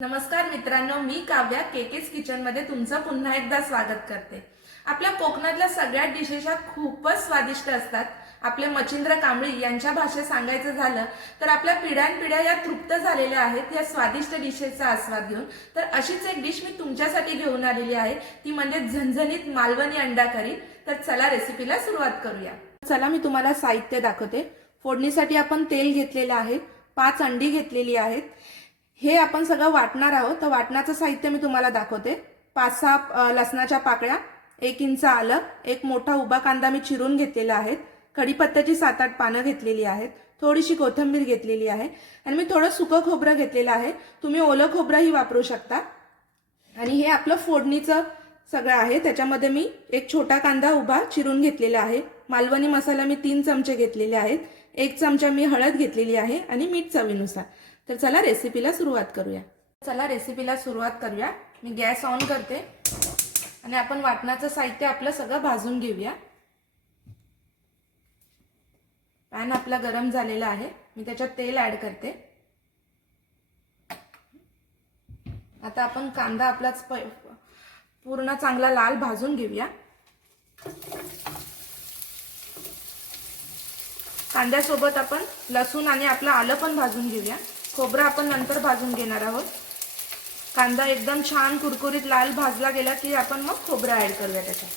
नमस्कार मित्रांनो, मी काव्या केकेस किचन मध्ये तुमचं पुन्हा एकदा स्वागत करते। आपल्या कोकणातल्या सगळ्या डिशेस खूपच स्वादिष्ट असतात। आपले मच्छिंद्र कांबळी यांच्या भाषेत सांगायचं झालं तर आपल्या पिढ्यानपिढ्या या तृप्त झालेल्या आहेत या स्वादिष्ट डिशेसचा आस्वाद घेऊन। तर अशीच एक डिश मी तुमच्यासाठी घेऊन आलेली आहे, ती म्हणजे झणझणीत मालवणी अंडा करी। तर चला रेसिपीला सुरुवात करूया। चला मी तुम्हाला साहित्य दाखवते। फोडणीसाठी आपण तेल घेतलेले आहे, 5 अंडी घेतलेली आहेत। हे आपण सगळं वाटणार आहोत, तर वाटण्याचं साहित्य मी तुम्हाला दाखवते। 5-6 लसणाच्या पाकळ्या, 1 इंच आलं, एक मोठा उभा कांदा मी चिरून घेतलेला आहे, कढीपत्त्याची 7-8 पानं घेतलेली आहेत, थोडीशी कोथिंबीर घेतलेली आहे आणि मी थोडं सुकं खोबरं घेतलेलं आहे। तुम्ही ओलं खोबरंही वापरू शकता। आणि हे आपलं फोडणीचं सगळं आहे। त्याच्यामध्ये मी एक छोटा कांदा उभा चिरून घेतलेला आहे। मालवणी मसाला मी 3 चमचे घेतलेले आहेत, 1 चमचा मी हळद घेतलेली आहे आणि मीठ चवीनुसार। तर चला रेसिपीला सुरुवात करूया। मी गॅस ऑन करते आणि आपण वाटणाचं साहित्य आपलं सगळं भाजून घेऊया। पॅन आपला गरम झालेला आहे, मी त्याच्यात तेल ऍड करते। आता आपण कांदा आपला पूर्ण चांगला लाल भाजून घेऊया। कांद्यासोबत आपण लसूण आणि आपलं आलं पण भाजून घेऊया। खोबरं आपण नंतर भाजून घेणार आहोत। कांदा एकदम छान कुरकुरीत लाल भाजला गेला की आपण मग खोबरं ऍड करूया त्याच्यात।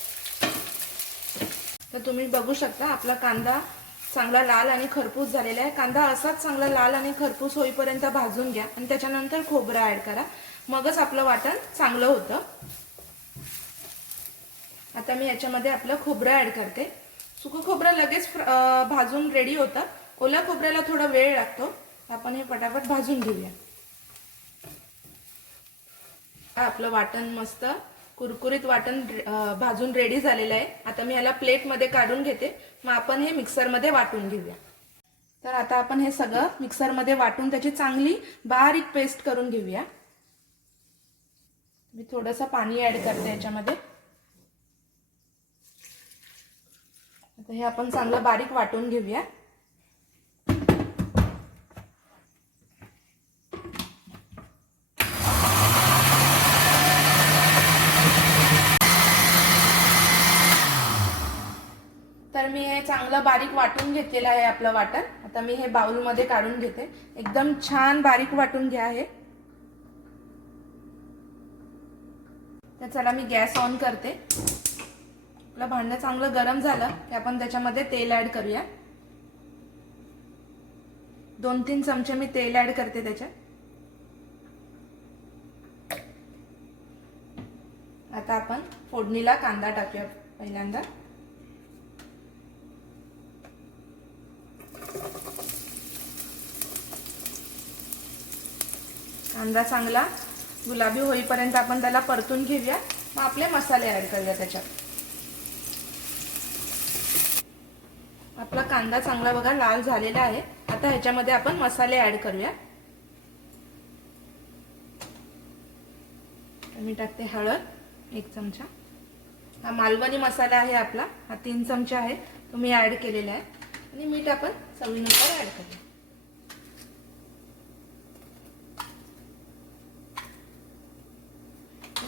तर तुम्ही बघू शकता आपला कांदा चांगला लाल आणि खरपूस झालेला आहे। कांदा असाच चांगला लाल आणि खरपूस होईपर्यंत भाजून घ्या आणि त्याच्यानंतर खोबरं ऍड करा, मगच आपलं वाटण चांगलं होतं। आता मी याच्यामध्ये आपलं खोबरं ऍड करते। सुकं खोबरं लगेच भाजून रेडी होतं, ओल्या खोबऱ्याला थोडा वेळ लागतो। आपण हे पटापट भाजून घेऊया। आपलं वाटण मस्त कुरकुरीत वाटण भाजून रेडी झालेलं आहे। आता मी याला प्लेट मध्ये काढून घेते, मग आपण हे मिक्सर मध्ये वाटून घेऊया। तर आता आपण हे सगळं मिक्सर मध्ये वाटून त्याची चांगली बारीक पेस्ट करून घेऊया। मी थोडंसं पाणी ऍड करते याच्यामध्ये। आता हे आपण चांगलं बारीक वाटून घेऊया। तर मी हे चांगलं बारीक वाटून घेतलेलं आहे आपलं वाटण। आता मी हे बाउल मध्ये काढून घेते। एकदम छान बारीक वाटून घ्या हे। तर चला मी गॅस ऑन करते। आपलं भांडं चांगलं गरम झालं की आपण त्याच्यामध्ये तेल ऍड करूया। 2-3 चमचे मी तेल ऍड करते त्याच्यात। आता आपण फोडणीला कांदा टाकूया पहिल्यांदा। कांदा चांगला गुलाबी होईपर्यंत आपण त्याला परतून घेऊया, मग आपले मसाले ऍड करूया त्याच्यात। आपला कांदा चांगला बघा लाल झालेला आहे। आता ह्याच्यामध्ये आपण मसाले ऍड करूया। मी टाकते हळद 1 चमचा, हा मालवणी मसाला आहे आपला, हा 3 चमचे आहे, तो मी ऍड केलेला आहे। आणि मीठ आपण चवीनुसार ऍड करूया।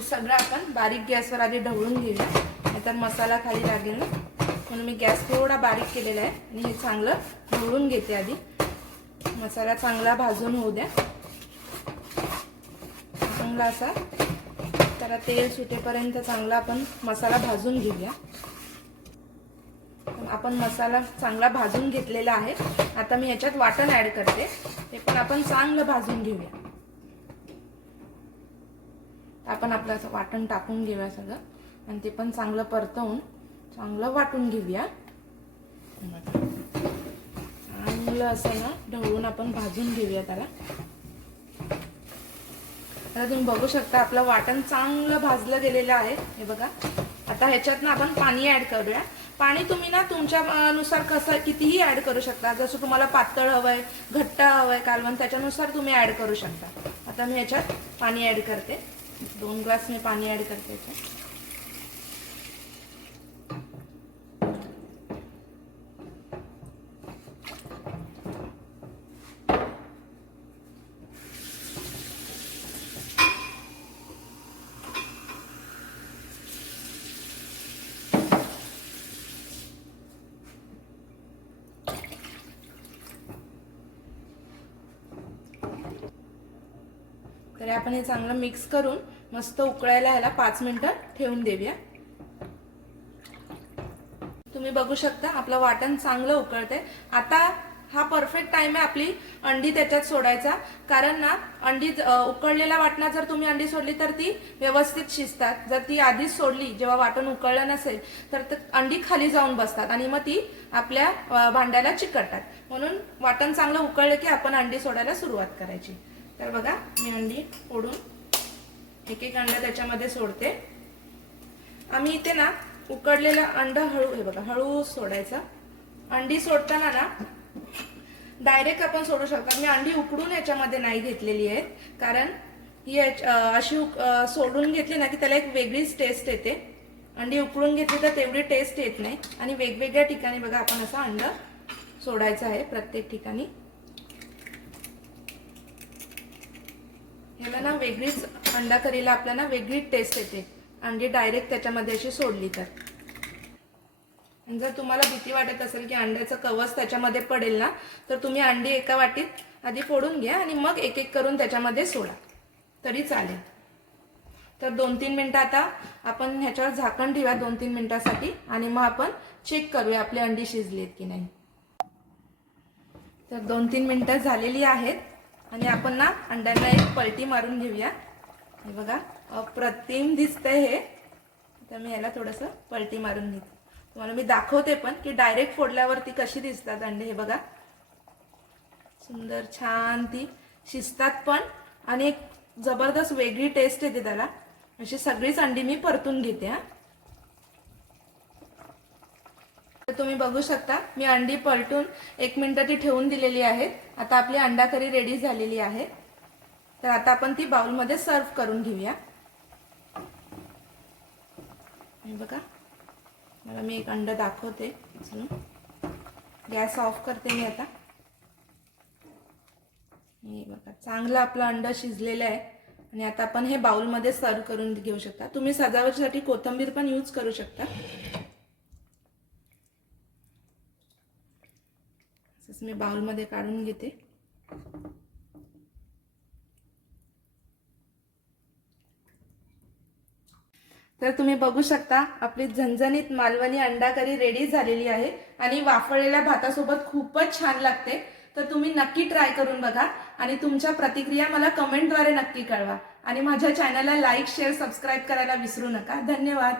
सगळं आपण बारीक गॅसवर आधी ढवळून घेऊया, नाहीतर मसाला खाली लागेल ना, म्हणून मी गॅस थोडा बारीक केलेला आहे आणि हे चांगलं ढवळून घेते आधी। मसाला चांगला भाजून होऊ द्या चांगला असा, त्याला तेल सुटेपर्यंत चांगला आपण मसाला भाजून घेऊया। आपण मसाला चांगला भाजून घेतलेला आहे। आता मी याच्यात वाटण ऍड करते, ते पण आपण चांगलं भाजून घेऊया। आपण आपलं वाटण टाकून घेऊया सगळं आणि ते पण चांगलं परतवून चांगलं वाटून घेऊया। चांगलं असं ना ढवळून आपण भाजून घेऊया त्याला। आता तुम्ही बघू शकता आपलं वाटण चांगलं भाजलं गेलेलं आहे, हे बघा। आता ह्याच्यात ना आपण पाणी ऍड करूया। पाणी तुम्ही ना तुमच्यानुसार कसं कितीही ऍड करू शकता, जसं तुम्हाला पातळ हवंय, घट्ट हवंय कालवण, त्याच्यानुसार तुम्ही ऍड करू शकता। आता मी ह्याच्यात पाणी ऍड करते, 2 ग्लास मी पाणी ऍड करते याच्यात। तर आपण हे चांगलं मिक्स करून मस्त उकळायला ह्याला 5 मिनिटं ठेवून देऊया। तुम्ही बघू शकता आपलं वाटण चांगलं उकळते। आता हा परफेक्ट टाइम आहे आपली अंडी त्याच्यात सोडायचा, कारण ना अंडी उकळलेल्या वाटणात जर तुम्ही अंडी सोडली तर ती व्यवस्थित शिजतात। जर ती आधीच सोडली जेव्हा वाटण उकळलं नसेल तर अंडी खाली जाऊन बसतात आणि मग ती आपल्या भांड्याला चिकटतात। म्हणून वाटण चांगलं उकळलं की आपण अंडी सोडायला सुरुवात करायची। तर बघा मी अंडी फोडून एक एक अंडा त्याच्यामध्ये सोडते। आम्ही इथे ना उकडलेलं अंड हळू, हे बघा हळू सोडायचं। अंडी सोडताना ना डायरेक्ट आपण सोडू शकता। मी अंडी उकडून याच्यामध्ये नाही घेतलेली आहे, कारण ही अशी सोडून घेतली ना की त्याला एक वेगळीच टेस्ट येते। अंडी उकडून घेतली तर तेवढी टेस्ट येत नाही। आणि वेगवेगळ्या ठिकाणी बघा आपण असं अंड सोडायचं आहे, प्रत्येक ठिकाणी ह्याला ना वेगळीच अंडा करीला आपल्याला वेगळीच टेस्ट येते अंडी डायरेक्ट त्याच्यामध्ये अशी सोडली तर। जर तुम्हाला भीती वाटत असेल की अंड्याचं कवच त्याच्यामध्ये पडेल ना, तर तुम्ही अंडी एका वाटीत आधी फोडून घ्या आणि मग एक एक करून त्याच्यामध्ये सोडा तरी चालेल। तर 2-3 मिनिटं आता आपण ह्याच्यावर झाकण ठेवूया 2-3 मिनिटांसाठी आणि मग आपण चेक करूया आपली अंडी शिजलीत की नाही। तर 2-3 मिनिटं झालेली आहेत आणि आपण ना अंड्यांना एक पलटी मारून घेऊया। हे बघा अप्रतिम दिसतंय हे। तर मी याला थोडंसं पलटी मारून घेते, तुम्हाला मी दाखवते पण की डायरेक्ट फोडल्यावरती कशी दिसतात अंडे। हे बघा सुंदर छान ती शिजतात पण आणि एक जबरदस्त वेगळी टेस्ट येते त्याला। अशी सगळीच अंडी मी परतून घेते हा। तर तुम्ही बघू शकता मी अंडी पलटून 1 मिनिट ती ठेवून दिलेली आहे। आता आपली अंडा करी रेडी झालेली आहे। तर आता आपण ती बाउलमध्ये सर्व करून घेऊया। हे बघा मला मी एक अंड दाखवते, गॅस ऑफ करते मी आता। हे बघा चांगलं आपलं अंड शिजलेलं आहे आणि आता आपण हे बाउलमध्ये सर्व करून घेऊ शकता। तुम्ही सजावटीसाठी कोथिंबीर पण यूज करू शकता। असंच मी बाउलमध्ये काढून घेते। तर तुम्ही बघू शकता आपली झणझणीत मालवणी अंडा करी रेडी झालेली आहे आणि वाफळलेल्या भातासोबत खूपच छान लागते। तर तुम्ही नक्की ट्राय करून बघा आणि तुमच्या प्रतिक्रिया मला कमेंटद्वारे नक्की कळवा आणि माझ्या चॅनलला लाईक, शेअर, सबस्क्राईब करायला विसरू नका। धन्यवाद।